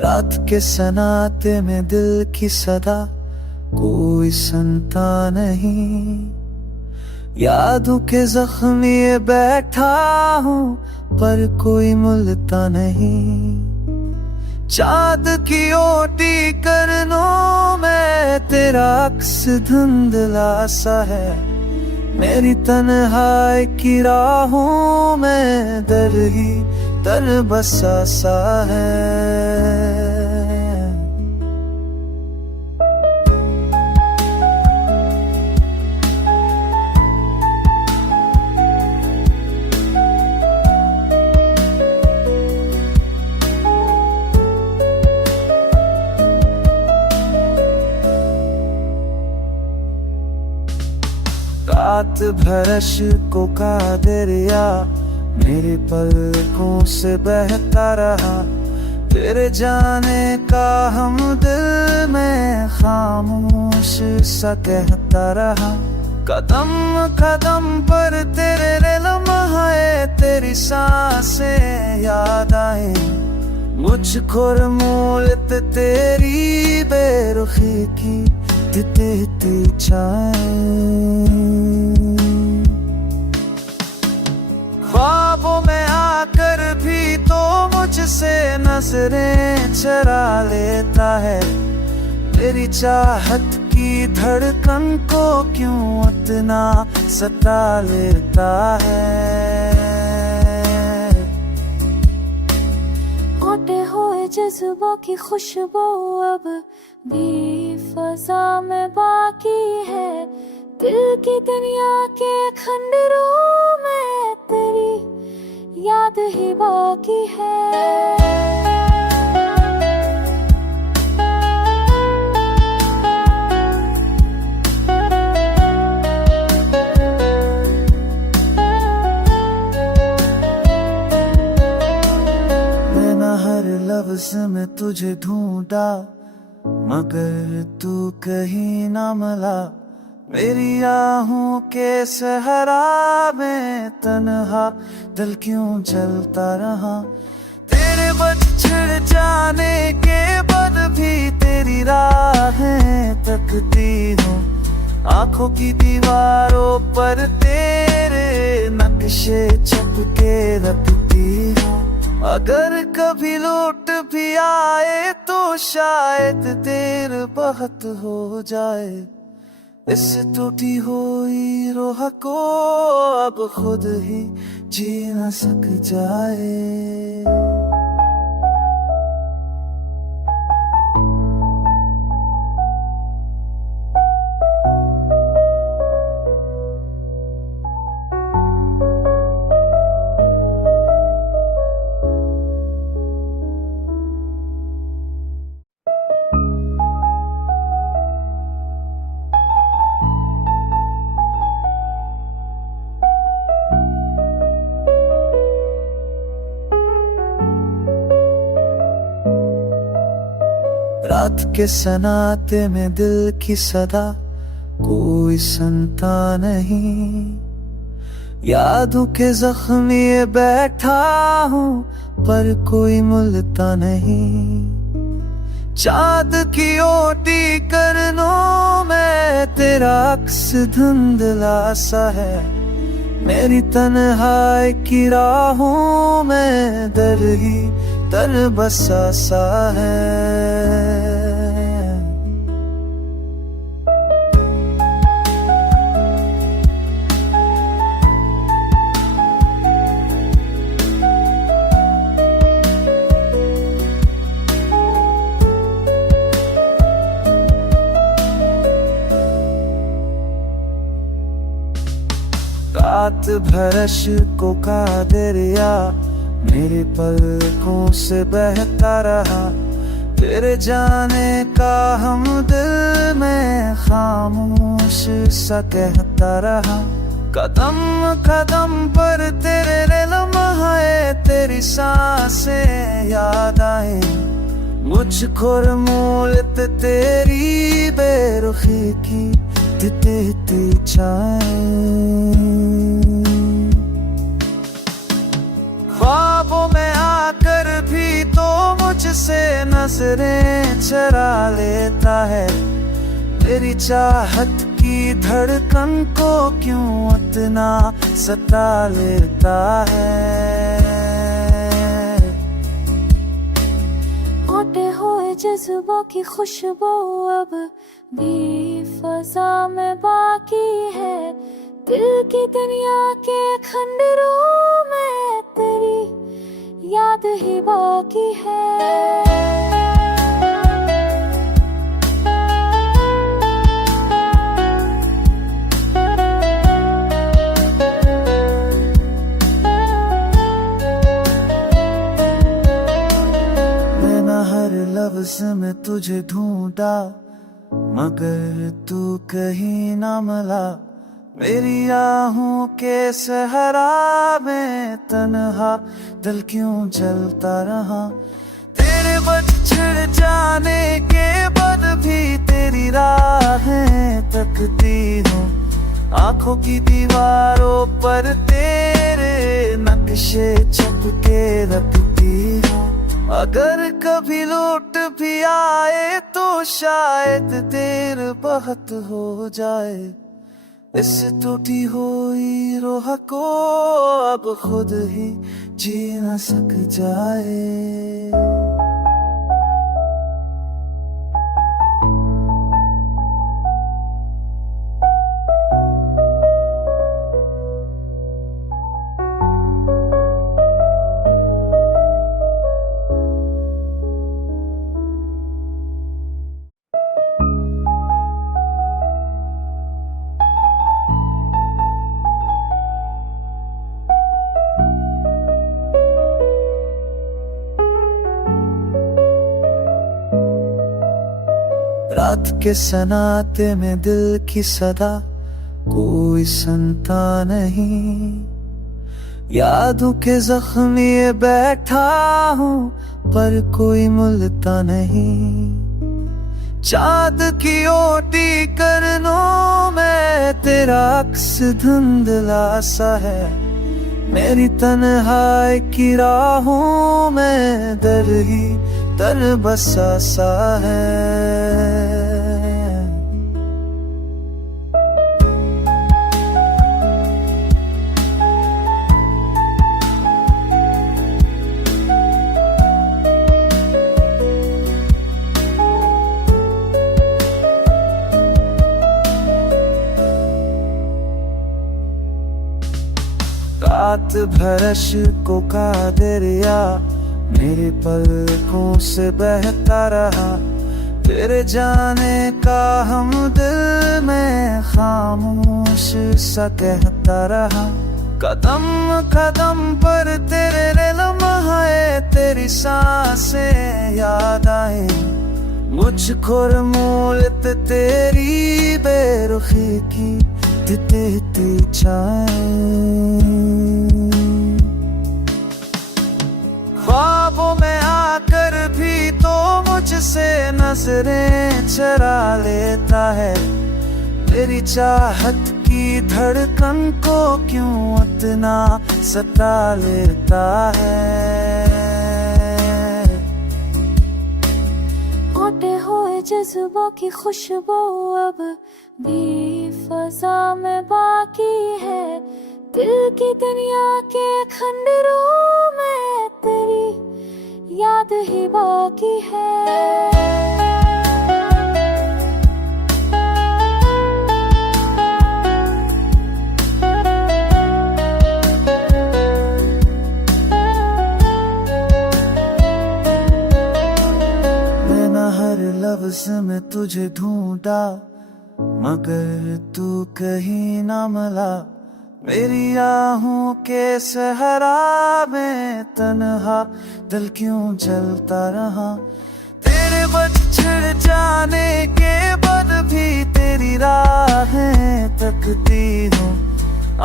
रात के सन्नाटे में दिल की सदा कोई सुनता नहीं। यादों के जख्मी बैठा हूँ पर कोई मुलता नहीं। चाँद की ओटी करनों में तेरा अक्स धुंधला सा है। मेरी तन्हाई की राहों में दर ही दर बसा सा है। रात भर अश्कों का दरिया मेरे पलकों से बहता रहा। तेरे जाने का हम दिल में खामोश सा कहता रहा। कदम कदम पर तेरे लम्हे तेरी सांसें याद आए। मुझको रमूलत तेरी बेरुखी की देती चाहे। ख्वाबों में आकर भी तो मुझसे नजरें चरा लेता है। तेरी चाहत की धड़कन को क्यों इतना सता लेता है। खोटे हुए जज्बों की खुशबू अब भी फजा में बाकी है। दिल की दुनिया के खंडरों में तेरी याद ही बाकी है। मैंने हर लफ्ज में तुझे ढूंढा मगर तू कहीं ना मिला। मेरी आहों के सहरा में तन्हा दिल क्यों चलता रहा। तेरे बछड़ जाने के बाद भी तेरी राहें तकती हूँ। आंखों की दीवारों पर तेरे नक्शे छपके रखती हूँ। अगर कभी लौट भी आए तो शायद देर बहुत हो जाए। इस टूटी हुई रूह को अब खुद ही जी न सक जाए। रात के सन्नाटे में दिल की सदा कोई सुनता नहीं। यादों के जख्मी बैठा हूँ पर कोई मुलता नहीं। चाँद की ओटी करनों में तेरा अक्स धुंधला सा है। मेरी तन्हाई की राहों में दर ही दर बसा सा है। रात भर अश्कों का दरिया मेरे पलकों से बहता रहा। तेरे जाने का हम दिल में खामोश सा कहता रहा। कदम कदम पर तेरे लम्हे तेरी सांसें याद आए। मुझको रमूलत तेरी बेरुखी की देती चाहे। ख्वाबों में आकर भी तो मुझ मुझसे नजरें चरा लेता है। तेरी चाहत की धड़कन को क्यों इतना सता लेता है। लौटे हुए जज्बों की खुशबू अब भी फजा में बाकी है। दिल की दुनिया के खंडरों में तेरी याद ही बाकी है। हर लफ्ज में तुझे ढूंढा मगर तू कहीं ना मिला। मेरी आहों के सहरा में तन्हा दिल क्यों जलता रहा। तेरे बछड़ जाने के बाद भी तेरी राहें तकती हूँ। आंखों की दीवारों पर तेरे नक्शे छपके रखती हूँ। अगर कभी लौट भी आए तो शायद देर बहुत हो जाए। इस टूटी हुई रूह को अब खुद ही जी न सक जाए। रात के सनाते में दिल की सदा कोई सुनता नहीं। यादों के जख्मी बैठा हूँ पर कोई मुलता नहीं। चाँद की ओटी करनों में तेरा अक्स धुंधला सा है। मेरी तन्हाई की राहों में दर ही दर बसा सा है। रात भर अश्कों का दरिया मेरे पलकों से बहता रहा। तेरे जाने का हम दिल में खामोश सा कहता रहा। कदम कदम पर तेरे लम्हे तेरी सांसें याद आए। मुझको रमूलत तेरी बेरुखी की देती छाएं। ख्वाबों में आकर भी तो मुझसे नजरें चरा लेता है। तेरी चाहत की धड़कन को क्यों इतना सता लेता है। लौटे हुए जज्बों की खुशबू अब भी फजा में बाकी है। दिल की दुनिया के खंडरों में तेरी याद ही बाकी है। हर लफ्ज में तुझे ढूंढा मगर तू कहीं ना मिला। मेरी आहों के सहरा में तन्हा दिल क्यों जलता रहा। तेरे बछड़ जाने के बाद भी तेरी राहें तकती हूँ।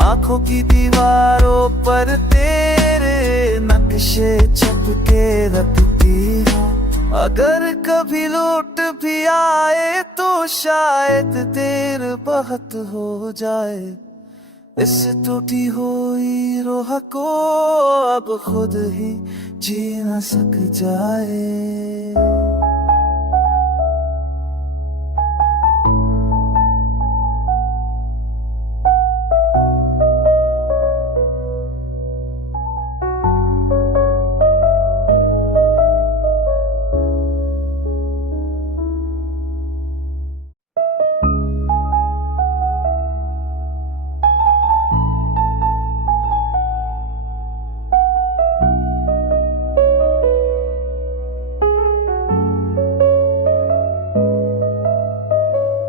आंखों की दीवारों पर तेरे नक्शे छपके रखती हूँ। अगर कभी लौट भी आए तो शायद देर बहुत हो जाए। इस टूटी हुई रूह को अब खुद ही जी न सक जाए।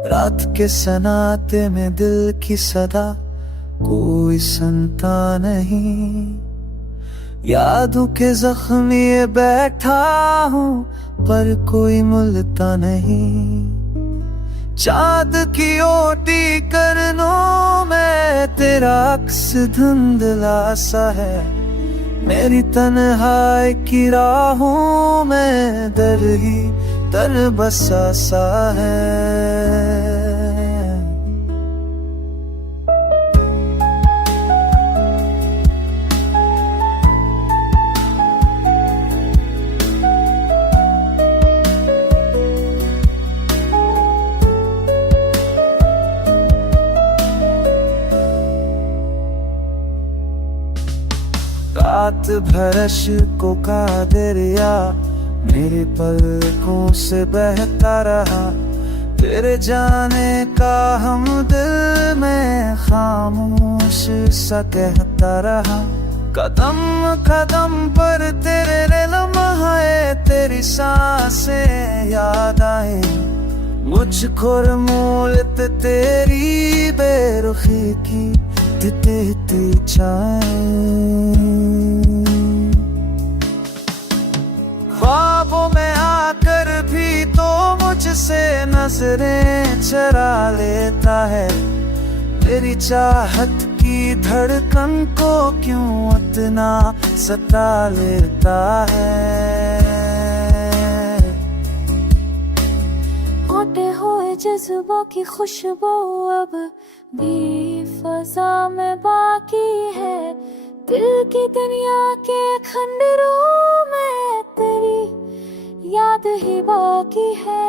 रात के सन्नाटे में दिल की सदा कोई सुनता नहीं, यादों के जख्मी बैठा हूँ पर कोई मिलता नहीं। चाँद की ओटी करनों में तेरा अक्स धुंधला सा है, मेरी तन्हाई की राहों में दर ही दर बसा सा है। रात भरश को का दरिया मेरे पलकों से बहता रहा, तेरे जाने का हम दिल में खामोश सा कहता रहा। कदम कदम पर तेरे लम्हे तेरी सांसें याद आए, मुझको रमूलत तेरी बेरुखी की देती चाहे। ख्वाबों में आकर भी तो मुझसे नजरें चरा लेता है, तेरी चाहत की धड़कन को क्यों इतना सता लेता है। खोटे हुए जज्बों की खुशबू अब भी फजा में बाकी है, दिल की दुनिया के खंडरों में तेरी याद ही बाकी है।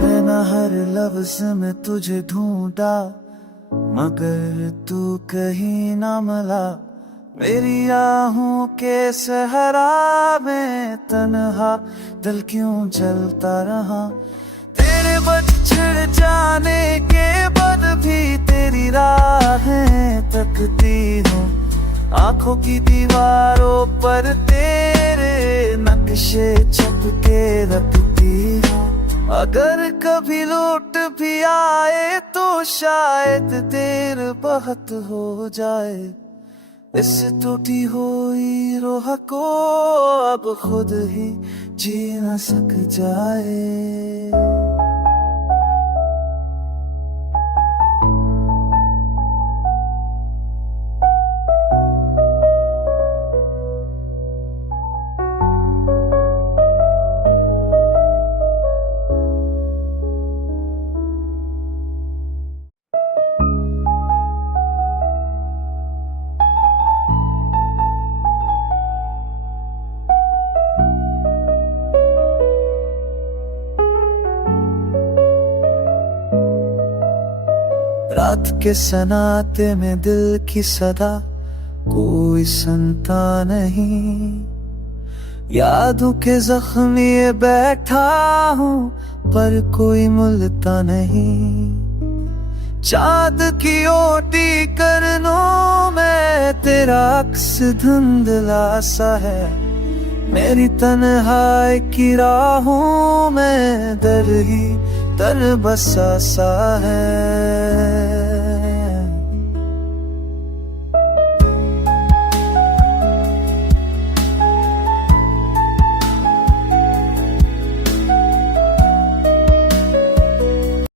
मैंने हर लफ्ज में तुझे ढूंढा मगर तू कहीं ना मिला, मेरी आहों के सहरा में तन्हा दिल क्यों चलता रहा। तेरे बछड़ जाने के बाद भी तेरी राहें तकती हूँ, आंखों की दीवारों पर तेरे नक्शे छप के रखती हूँ। अगर कभी लौट भी आए तो शायद देर बहुत हो जाए, इस टूटी हुई रूह को अब खुद ही जी न सक जाए। रात के सन्नाटे में दिल की सदा कोई सुनता नहीं, यादों के जख्मी बैठा हूँ पर कोई मिलता नहीं। चाँद की ओटी करनों में तेरा अक्स धुंधला सा है, मेरी तन्हाई की राहों में दर ही दर बसा सा है।